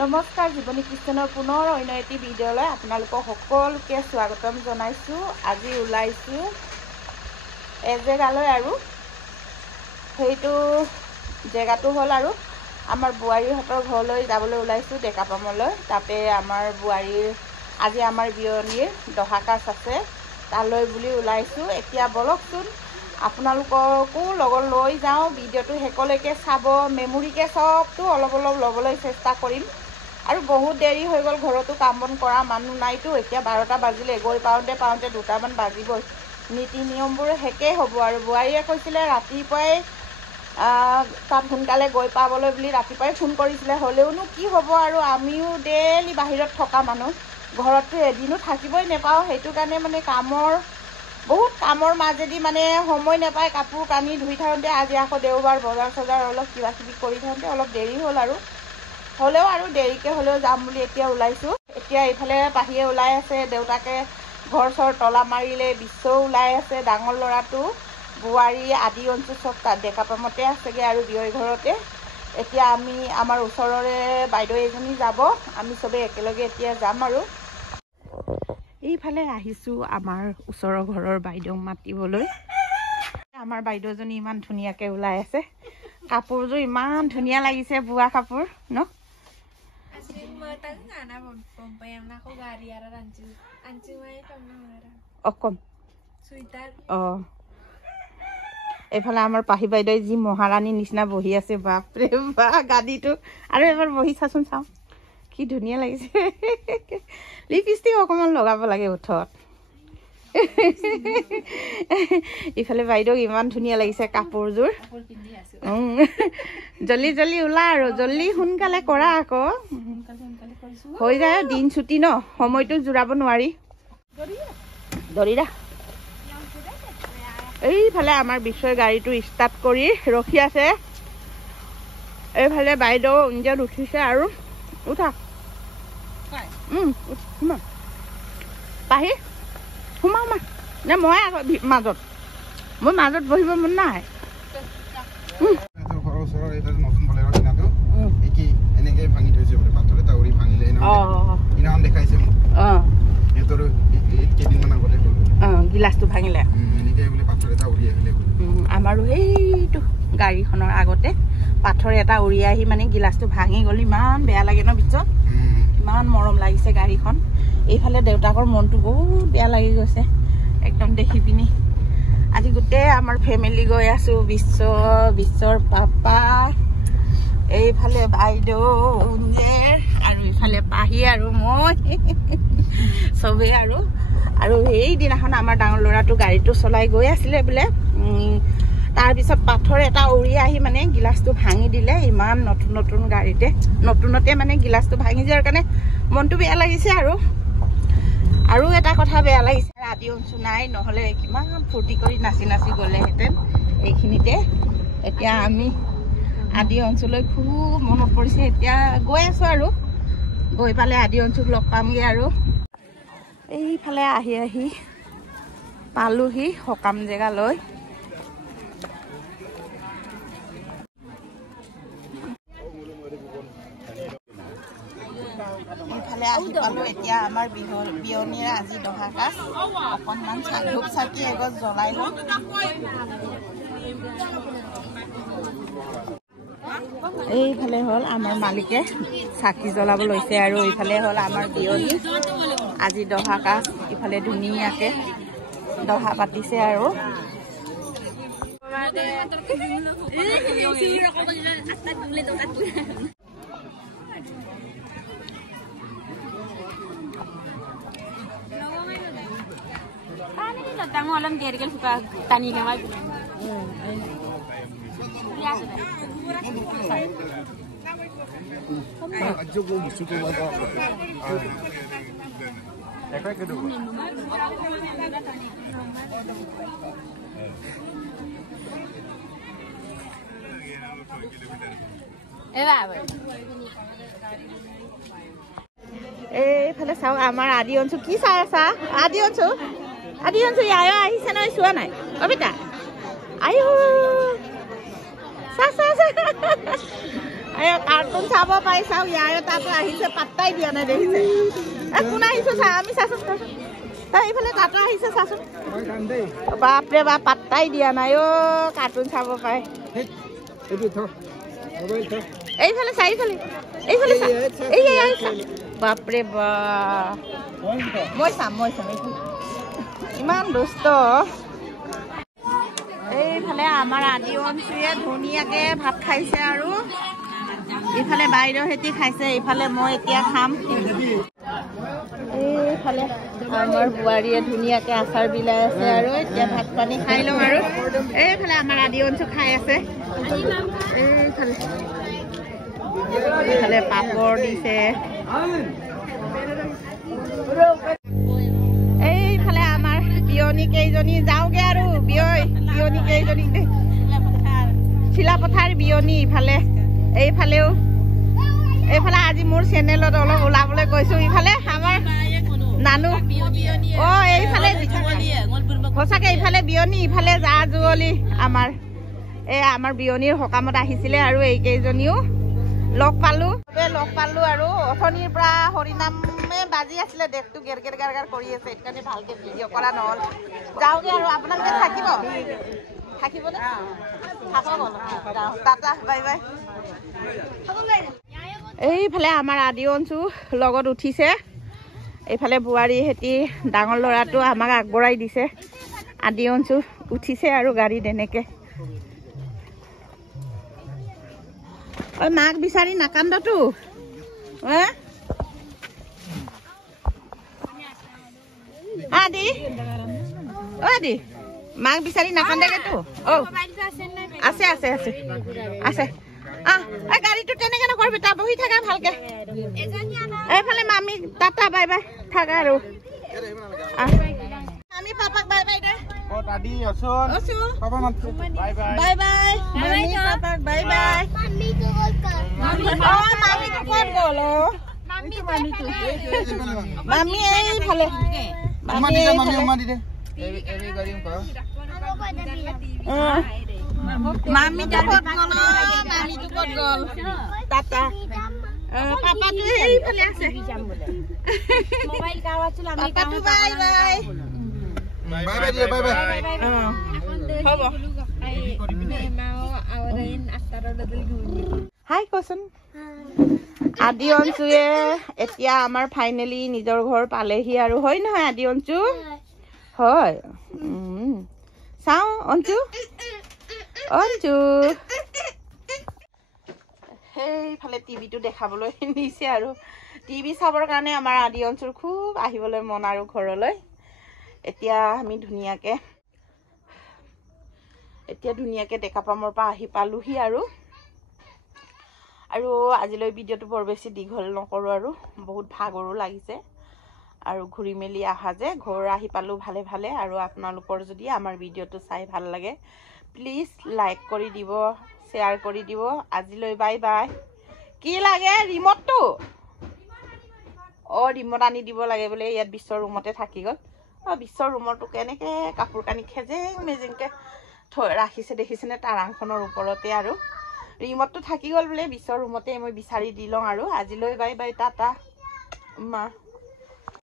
নমস্কাৰ জীৱনী কিচেনৰ পুনৰ অন্য এটি ভিডিঅ'লৈ আপোনালোকক সকলোকে স্বাগতম জনাইছোঁ। আজি ওলাইছোঁ এজেগালৈ আৰু সেইটো জেগাটো হ'ল আৰু আমাৰ বোৱাৰীহঁতৰ ঘৰলৈ যাবলৈ ওলাইছোঁ ডেকাপামলৈ। তাতে আমাৰ বোৱাৰীৰ আজি আমাৰ বিয়নীৰ দহাকাজ আছে, তালৈ বুলি ওলাইছোঁ। এতিয়া বলকচোন আপোনালোককো লগত লৈ যাওঁ, ভিডিঅ'টো শেষলৈকে চাব, মেমৰিকে চবটো অলপ অলপ ল'বলৈ চেষ্টা কৰিম। আৰু বহুত দেৰি হৈ গ'ল, ঘৰতো কাম বন কৰা মানুহ নাইতো। এতিয়া 12টা বাজিলে, গৈ পাওঁতে 2টামান বাজিবই। নীতি নিয়মবোৰ শেষেই হ'ব আৰু বোৱাৰীয়ে কৈছিলে ৰাতিপুৱাই তাত সোনকালে গৈ পাবলৈ বুলি ৰাতিপুৱাই ফোন কৰিছিলে। হ'লেওনো কি হ'ব আৰু আমিও ডেইলি বাহিৰত থকা মানুহ, ঘৰততো এদিনো থাকিবই নাপাওঁ। সেইটো কাৰণে মানে বহুত কামৰ মাজেদি মানে সময় নাপায় কাপোৰ কানি ধুই থাকোঁতে। আজি আকৌ দেওবাৰ, বজাৰ চজাৰ অলপ কিবা কিবি কৰি থাকোঁতে অলপ দেৰি হ'ল আৰু হ'লেও আৰু দেৰিকৈ হ'লেও যাম বুলি এতিয়া ওলাইছোঁ। এতিয়া এইফালে পাহিয়ে ওলাই আছে, দেউতাকে ঘৰ চৰ তলা মাৰিলে, বিশ্বও ওলাই আছে, ডাঙৰ ল'ৰাটো, বোৱাৰী আদি অঞ্চল চব তাত ডেকাপামতে আছেগৈ আৰু বিয়ৈ ঘৰতে। এতিয়া আমি আমাৰ ওচৰৰে বাইদেউ এজনী যাব, আমি চবেই একেলগে এতিয়া যাম আৰু এইফালে আহিছোঁ আমাৰ ওচৰৰ ঘৰৰ বাইদেউক মাতিবলৈ। আমাৰ বাইদেউজনী ইমান ধুনীয়াকৈ ওলাই আছে, কাপোৰযোৰ ইমান ধুনীয়া লাগিছে, বোৱা কাপোৰ ন। এইফালে আমাৰ পাহি বাইদেউ যি মহাৰাণীৰ নিচিনা বহি আছে, বাপৰে বা গাদীটো। আৰু এবাৰ বহি চাচোন, চাওঁ কি ধুনীয়া লাগিছে। লিপষ্টিক অকণমান লগাব লাগে ওঠত। ইফালে বাইদেউক ইমান ধুনীয়া লাগিছে কাপোৰযোৰ। জল্দি জল্দি ওলা আৰু জল্দি সোনকালে কৰা, আকৌ হৈ যায় দিন ছুটি ন, সময়টো জোৰাব নোৱাৰি। দৰিৰা এইফালে আমাৰ বিশ্বই গাড়ীটো ষ্টাৰ্ট কৰি ৰখি আছে। এইফালে বাইদেউ ইঞ্জিনত উঠিছে আৰু উঠা সোমা পাহি সোমা নে মই আকৌ মাজত, মই মাজত বহিব মন নাই। গিলাচটো ভাঙিলে আমাৰো সেইটো গাড়ীখনৰ আগতে পাথৰ এটা উৰি আহি মানে গিলাচটো ভাঙি গ'ল। ইমান বেয়া লাগে ন, পিছত ইমান মৰম লাগিছে গাড়ীখন। এইফালে দেউতাকৰ মনটো বহুত বেয়া লাগি গৈছে একদম দেখি পিনি। আজি গোটেই আমাৰ ফেমিলি গৈ আছোঁ, বিশ্বৰ পাপা, এইফালে বাইদেউ উঞ্জেৰ, আৰু ইফালে পাহি আৰু মই চবেই আৰু সেইদিনাখন আমাৰ ডাঙৰ ল'ৰাটো গাড়ীটো চলাই গৈ আছিলে বোলে, তাৰপিছত পাথৰ এটা উৰি আহি মানে গিলাচটো ভাঙি দিলে। ইমান নতুন গাড়ীতে নতুনতে মানে গিলাচটো ভাঙি যোৱাৰ কাৰণে মনটো বেয়া লাগিছে। আৰু এটা কথা বেয়া লাগিছে, আদি অঞ্চল নাই, নহ'লে কিমান ফূৰ্তি কৰি নাচি নাচি গ'লেহেঁতেন এইখিনিতে। এতিয়া আমি আদি অঞ্চললৈ খুব মনত পৰিছে। এতিয়া গৈ আছোঁ আৰু গৈ পালে আদি অঞ্চল লগ পামগৈ আৰু এইফালে আহি পালোহি সকাম জেগালৈ। এইফালে আহি পালোঁ। এতিয়া আমাৰ বিয়নীৰে আজি দহাকাজ, অকণমান ধূপ চাকি এগছ জ্বলাই লওঁ। এইফালে হ'ল আমাৰ মালিকে চাকি জ্বলাব লৈছে আৰু এইফালে হ'ল আমাৰ বিয়নী আজি দহাকাজ। ইফালে ধুনীয়াকৈ দহা পাতিছে আৰু অলপ দেৰিকৈ টানি লগাই এইফালে চাওক আমাৰ আদি অঞ্চল কি চাই আছা? আদি অঞ্চল আয়ো আহিছে নহয়, চোৱা নাই কবিতা? আয়ো চা এই কাৰ্টুন চাব পাৰি চাওক ইয়াৰে তাতো আহিছে পাত্তাই দিয়া নাই দেখিছে কোন আহিছে চা আমি চাচোন তাই এইফালে তাতো আহিছে চাচোন বাপৰে বাপ পাত্তাই দিয়া নাই কাৰ্টুন চাব পাই এইফালে চাৰিফালে এইফালে বাপৰে বা মই চাম ইমান দুষ্ট এইফালে আমাৰ আদি অঞ্চুৱে ধুনীয়াকে ভাত খাইছে আৰু এইফালে বাইদেউ হেতি খাইছে এইফালে মই এতিয়া খাম এইফালে আমাৰ বোৱাৰীয়ে ধুনীয়াকে আচাৰ বিলাই আছে আৰু এতিয়া ভাত পানী খাই লওঁ আৰু এইফালে আমাৰ আদি অঞ্চু খাই আছে এইফালে পাপৰ দিছে এইফালে আমাৰ বিয়নী কেইজনী যাওঁগে আৰু বিয়নী কেইজনী চিলাপথাৰ বিয়নী ইফালে এইফালেও এইফালে আজি মোৰ চেনেলত অলপ ওলাবলৈ কৈছো ইফালে আমাৰ নানু এইফালে সঁচাকে ইফালে বিয়নী ইফালে জা জুৱলি আমাৰ আমাৰ বিয়নীৰ সকামত আহিছিলে আৰু এইকেইজনীও লগ পালো আৰু অথনিৰ পৰা হৰিনামে বাজি আছিলে দেশটো গেৰ গেৰ গাৰ গাৰ কৰি আছে সেইকাৰণে ভালকে ভিডিঅ' কৰা নহ'ল যাওঁগে আৰু আপোনালোকে থাকিব নে টাটা বাই বাই এইফালে আমাৰ আদি অঞ্চু লগত উঠিছে এইফালে বোৱাৰী হেতি ডাঙৰ ল'ৰাটো আমাক আগবঢ়াই দিছে আদি অঞ্চু উঠিছে আৰু গাড়ীত এনেকে মাক বিচাৰি নাকান্দতো আদি মাক বিচাৰি নাকান্দেগেতো আছে আছে আছে আছে গাড়ীটো তেনেকে নকৰিবি তাৰ বহি থাকা ভালকে এইফালে মামী টাটা বাই বাই থাকা আৰু আমি পাপাক বাই বাই দে দাদি আছোন papa মাতছো bye bye bye bye মামী পাপাক বাই বাই মামী তো ক'ত গ'ল মামী এইফালে মামী দে মামীটো ক'ত গ'ল টাটা পাপাটো এইফালে আছে পাপাটো বাই বাই হ'ব হাই কচোন আদি অঞ্চুৱে এতিয়া আমাৰ ফাইনেলি নিজৰ ঘৰ পালেহি আৰু হয় নহয় আদি অঞ্চু হয় চাওঁ অঞ্চু সেইফালে টিভিটো দেখাবলৈ নিছে আৰু টিভি চাবৰ কাৰণে আমাৰ আদি অঞ্চুৰ খুব আহিবলৈ মন আৰু ঘৰলৈ এতিয়া আমি ধুনীয়াকে ডেকাপামৰ পৰা আহি পালোহি আৰু আজিলৈ ভিডিঅ'টো বৰ বেছি দীঘল নকৰোঁ আৰু বহুত ভাগৰো লাগিছে আৰু ঘূৰি মেলি আহা যে ঘৰ আহি পালোঁ ভালে ভালে আৰু আপোনালোকৰ যদি আমাৰ ভিডিঅ'টো চাই ভাল লাগে প্লিজ লাইক কৰি দিব শ্বেয়াৰ কৰি দিব আজিলৈ বাই বাই কি লাগে ৰিমটটো ৰিমট আনি দিব লাগে বোলে ইয়াত বিশ্বৰ ৰুমতে থাকি গ'ল বিশ্বৰ ৰুমৰটো কেনেকে কাপোৰ কানি খেজেং মেজেংকে ৰাখিছে দেখিছেনে তাৰাংখনৰ ওপৰতে আৰু ৰিমটটো থাকি গ'ল বোলে বিশ্বৰ ৰুমতে মই বিচাৰি দি লওঁ আৰু আজিলৈ বাই বাই টাটা মা